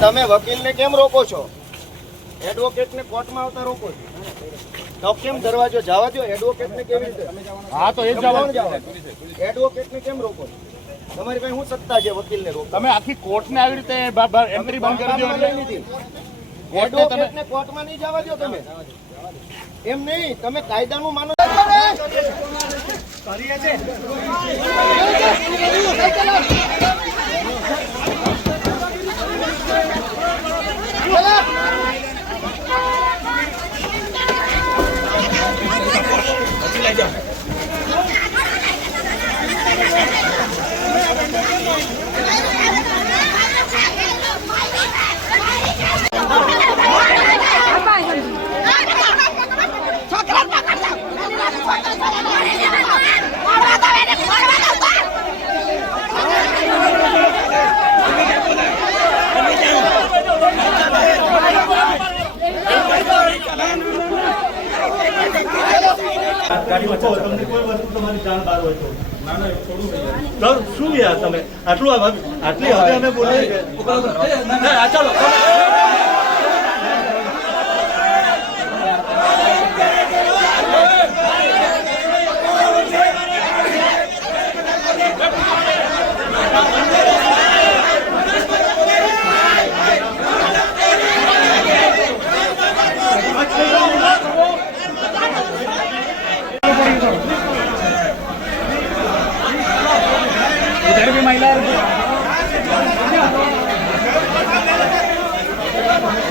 તમે વકીલને કેમ રોકો છો? એડવોકેટને કોર્ટમાં આવતા રોકો છો. તો કેમ દરવાજો જવા દો એડવોકેટને કેવી રીતે? હા તો એ જ તમે કોણ જવાબ જવા દો? એડવોકેટને કેમ રોકો છો? તમારી પાસે શું સત્તા છે વકીલને રોકો તમે આખી કોર્ટને આવી રીતે એન્ટ્રી બંધ કરી દો એડવોકેટને કોર્ટમાં નહીં જવા દો તમે. એમ નહીં તમે કાયદાનું માનો કરીએ છે તો. શું યાર તમે? આટલું આટલી હવે અમે બોલીએ ચાલો.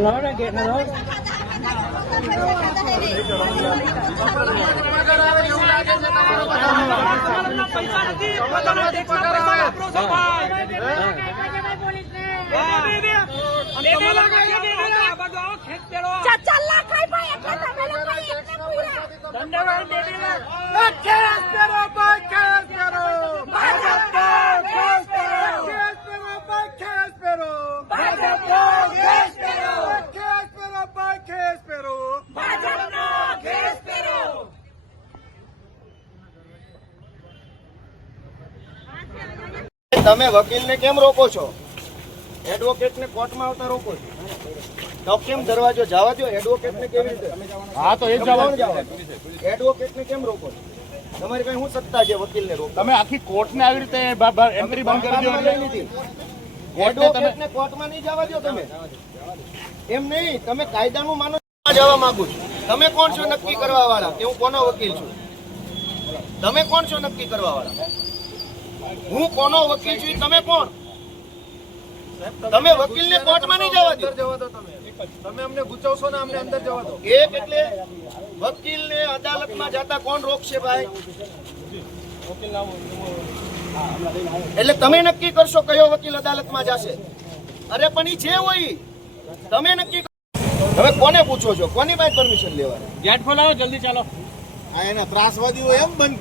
Hello, I get hello. ધન્યવાદ તમે વકીલને કેમ રોકો છો? એડવોકેટને કોર્ટમાં આવતા રોકો છો. તો કેમ દરવાજો જવા દો એડવોકેટને કેવી રીતે? હા તો એ જ તમે કોણ જવાબ જવા દો? એડવોકેટને કેમ રોકો છો? તમારી કઈ હું સત્તા છે વકીલને રોકો તમે આખી કોર્ટને આવી રીતે બ- બ- એન્ટ્રી બંધ કરી દો કોર્ટમાં લઈ એટલે લીધી. કોર્ટને તમે- એડવોકેટને કોર્ટમાં નહીં જવા દો તમે? એમ નહીં તમે કાયદાનું માનો. જવા માંગુ છું? તમે કોણ છો નક્કી કરવા વાળા કે હું કોનો વકીલ છું? તમે કોણ છો નક્કી કરવા વાળા હું કોનો વકીલ છું તમે કોણ? તમે વકીલને કોર્ટમાં નહીં જવા દો. તમે. અમને ગુચાવશો ને અમને અંદર જવા દો. એક એટલે વકીલને અદાલતમાં જતા કોણ રોકશે ભાઈ? એટલે તમે નક્કી કરશો કયો વકીલ અદાલતમાં જશે? અરે પણ ઈ જે હોય તમે નક્કી કરો. હવે કોને પૂછો છો? કોની પાસે પરમિશન લેવાની? ગેટ ખોલાવો જલ્દી ચાલો. આ એના ત્રાસવાદીઓ એમ બંધ